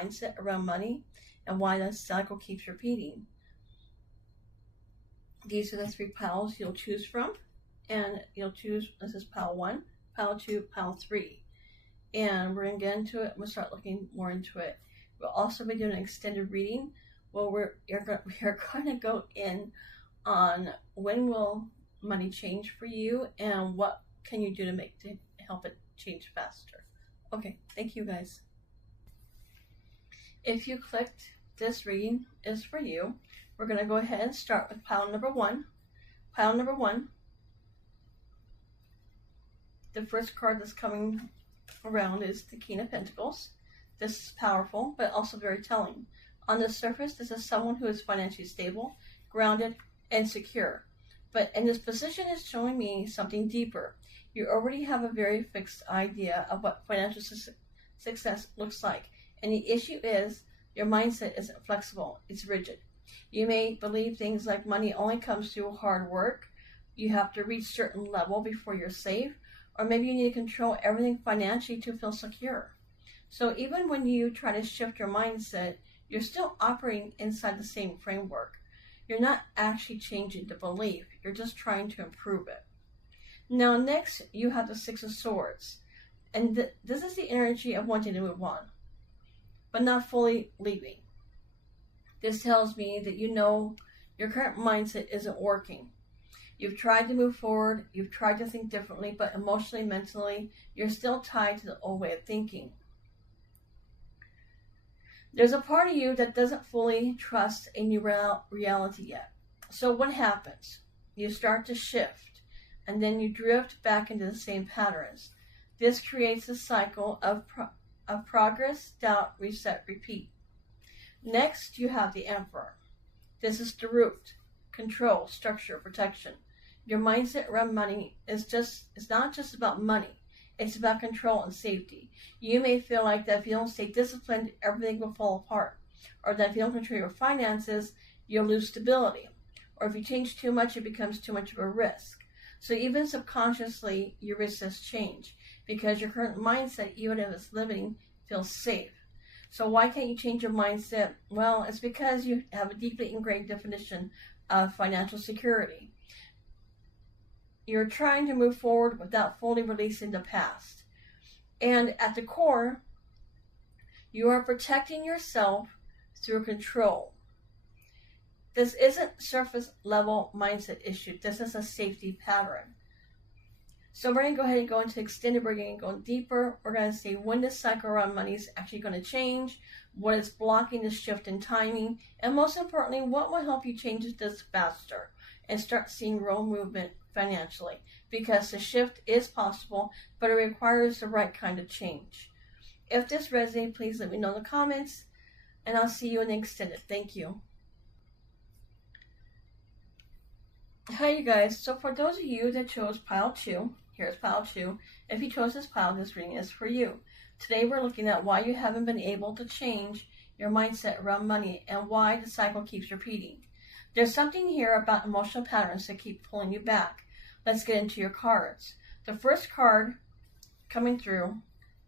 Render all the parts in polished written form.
mindset around money and why the cycle keeps repeating. These are the 3 piles you'll choose from, and you'll choose, this is pile 1, pile 2, pile 3. And we're going to get into it. We'll start looking more into it. We'll also be doing an extended reading. Well, we're going to go in on when will money change for you and what can you do to help it change faster. Okay, thank you guys. If you clicked this reading is for you, we're going to go ahead and start with pile number 1. Pile number 1. The first card that's coming around is the King of Pentacles. This is powerful, but also very telling. On the surface, this is someone who is financially stable, grounded, and secure. But in this position is showing me something deeper. You already have a very fixed idea of what financial success looks like. And the issue is your mindset isn't flexible, it's rigid. You may believe things like money only comes through hard work, you have to reach a certain level before you're safe, or maybe you need to control everything financially to feel secure. So even when you try to shift your mindset, you're still operating inside the same framework. You're not actually changing the belief, you're just trying to improve it. Now next, you have the 6 of Swords. And this is the energy of wanting to move on, but not fully leaving. This tells me that you know your current mindset isn't working. You've tried to move forward, you've tried to think differently, but emotionally, mentally, you're still tied to the old way of thinking. There's a part of you that doesn't fully trust a new reality yet. So what happens? You start to shift, and then you drift back into the same patterns. This creates a cycle of progress, doubt, reset, repeat. Next, you have the Emperor. This is the root, control, structure, protection. Your mindset around money it's not just about money. It's about control and safety. You may feel like that if you don't stay disciplined, everything will fall apart. Or that if you don't control your finances, you'll lose stability. Or if you change too much, it becomes too much of a risk. So even subconsciously, you resist change because your current mindset, even if it's limiting, feels safe. So why can't you change your mindset? Well, it's because you have a deeply ingrained definition of financial security. You're trying to move forward without fully releasing the past. And at the core, you are protecting yourself through control. This isn't surface level mindset issue. This is a safety pattern. So we're going to go ahead and go into extended. We're going to go deeper. We're going to see when this cycle around money is actually going to change, what is blocking the shift in timing, and most importantly, what will help you change this faster and start seeing real movement financially, because the shift is possible, but it requires the right kind of change. If this resonates, please let me know in the comments, and I'll see you in the extended. Thank you. Hi you guys, so for those of you that chose pile 2, here's pile 2. If you chose this pile, this reading is for you. Today we're looking at why you haven't been able to change your mindset around money and why the cycle keeps repeating. There's something here about emotional patterns that keep pulling you back. Let's get into your cards. The first card coming through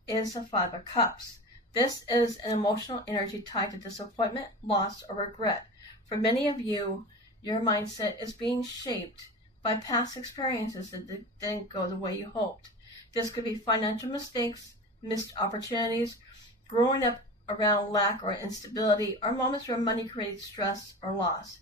is the 5 of Cups. This is an emotional energy tied to disappointment, loss, or regret. For many of you, your mindset is being shaped by past experiences that didn't go the way you hoped. This could be financial mistakes, missed opportunities, growing up around lack or instability, or moments where money created stress or loss.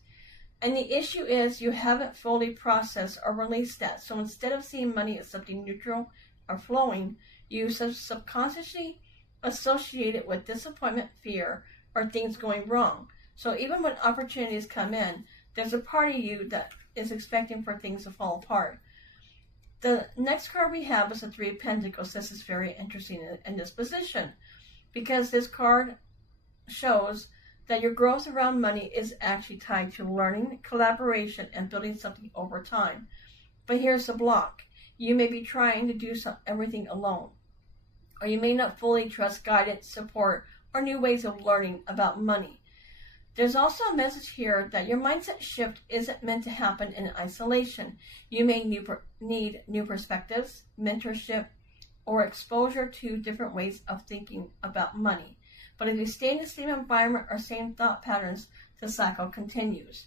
And the issue is you haven't fully processed or released that. So instead of seeing money as something neutral or flowing, you subconsciously associate it with disappointment, fear, or things going wrong. So even when opportunities come in, there's a part of you that is expecting for things to fall apart. The next card we have is the 3 of Pentacles. This is very interesting in this position because this card shows that your growth around money is actually tied to learning, collaboration, and building something over time. But here's the block. You may be trying to do everything alone, or you may not fully trust guidance, support, or new ways of learning about money. There's also a message here that your mindset shift isn't meant to happen in isolation. You may need new perspectives, mentorship, or exposure to different ways of thinking about money. But if you stay in the same environment or same thought patterns, the cycle continues.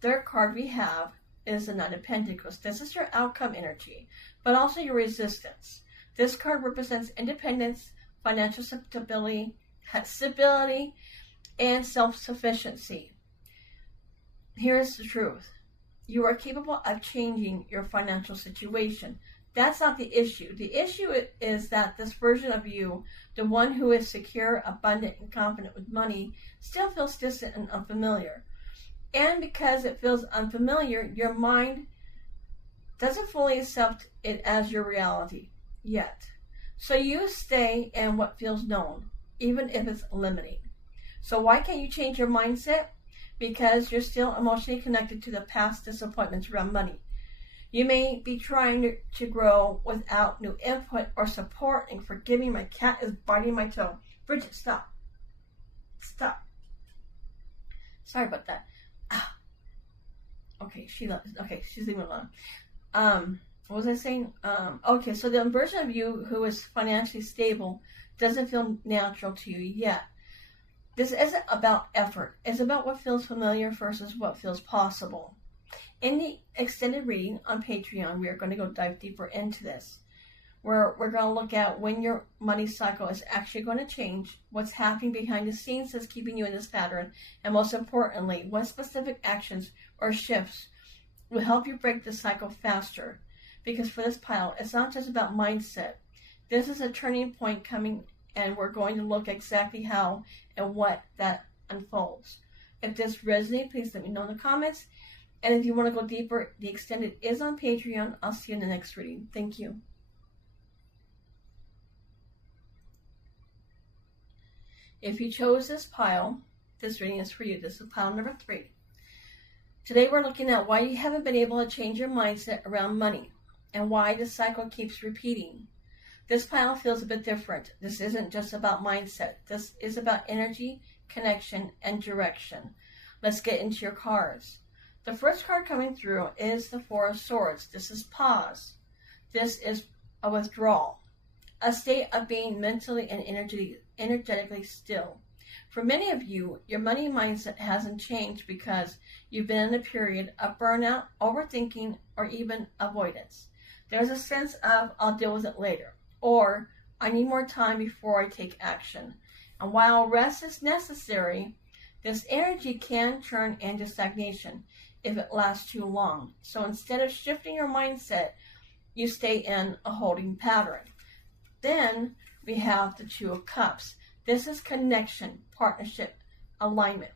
Third card we have is the Knight of Pentacles. This is your outcome energy, but also your resistance. This card represents independence, financial stability, and self-sufficiency. Here's the truth. You are capable of changing your financial situation. That's not the issue. The issue is that this version of you, the one who is secure, abundant, and confident with money, still feels distant and unfamiliar. And because it feels unfamiliar, your mind doesn't fully accept it as your reality yet. So you stay in what feels known, even if it's limiting. So why can't you change your mindset? Because you're still emotionally connected to the past disappointments around money. You may be trying to grow without new input or support. And forgive me, my cat is biting my toe. Bridget, stop. Stop. Sorry about that. Okay, she's leaving alone. What was I saying? Okay, so the version of you who is financially stable doesn't feel natural to you yet. This isn't about effort. It's about what feels familiar versus what feels possible. In the extended reading on Patreon, we are going to go dive deeper into this, where we're going to look at when your money cycle is actually going to change, what's happening behind the scenes that's keeping you in this pattern, and most importantly, what specific actions or shifts will help you break the cycle faster. Because for this pile, it's not just about mindset. This is a turning point coming, and we're going to look exactly how and what that unfolds. If this resonates, please let me know in the comments. And if you want to go deeper, the extended is on Patreon. I'll see you in the next reading. Thank you. If you chose this pile, this reading is for you. This is pile number 3. Today we're looking at why you haven't been able to change your mindset around money and why the cycle keeps repeating. This pile feels a bit different. This isn't just about mindset. This is about energy, connection, and direction. Let's get into your cards. The first card coming through is the Four of Swords. This is pause. This is a withdrawal, a state of being mentally and energetically still. For many of you, your money mindset hasn't changed because you've been in a period of burnout, overthinking, or even avoidance. There's a sense of, I'll deal with it later, or I need more time before I take action. And while rest is necessary, this energy can turn into stagnation if it lasts too long. So instead of shifting your mindset, you stay in a holding pattern. Then we have the Two of Cups. This is connection, partnership, alignment.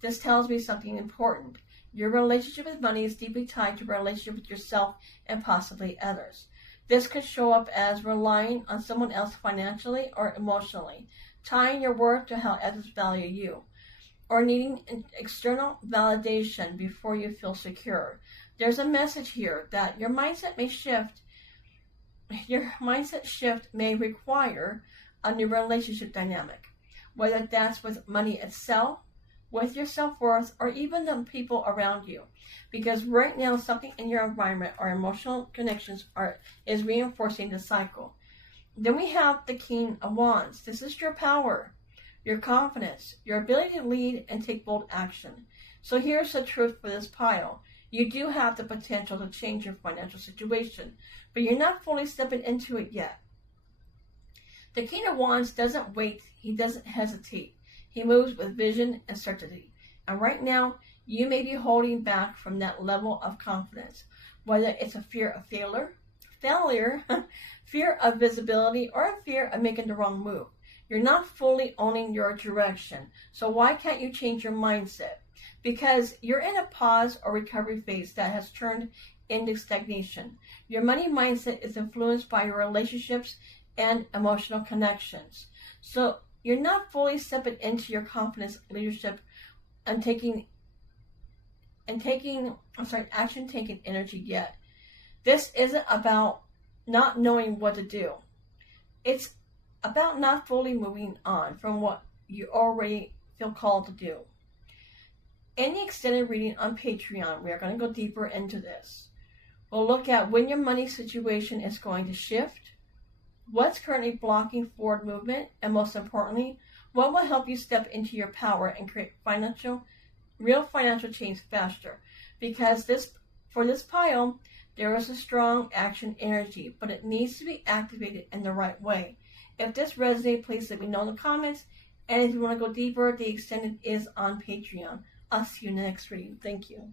This tells me something important. Your relationship with money is deeply tied to a relationship with yourself and possibly others. This could show up as relying on someone else financially or emotionally, tying your worth to how others value you, or needing external validation before you feel secure. There's a message here that your mindset may shift. Your mindset shift may require a new relationship dynamic, whether that's with money itself, with your self-worth, or even the people around you. Because right now, something in your environment or emotional connections is reinforcing the cycle. Then we have the King of Wands. This is your power, your confidence, your ability to lead and take bold action. So here's the truth for this pile. You do have the potential to change your financial situation, but you're not fully stepping into it yet. The King of Wands doesn't wait. He doesn't hesitate. He moves with vision and certainty. And right now, you may be holding back from that level of confidence, whether it's a fear of failure, fear of visibility, or a fear of making the wrong move. You're not fully owning your direction. So why can't you change your mindset? Because you're in a pause or recovery phase that has turned into stagnation. Your money mindset is influenced by your relationships and emotional connections. So you're not fully stepping into your confidence, leadership, and action-taking energy yet. This isn't about not knowing what to do. It's about not fully moving on from what you already feel called to do. In the extended reading on Patreon, we are going to go deeper into this. We'll look at when your money situation is going to shift, what's currently blocking forward movement, and most importantly, What will help you step into your power and create real financial change faster? Because for this pile, there is a strong action energy, but it needs to be activated in the right way. If this resonates, please let me know in the comments. And if you want to go deeper, the extended is on Patreon. I'll see you in the next reading. Thank you.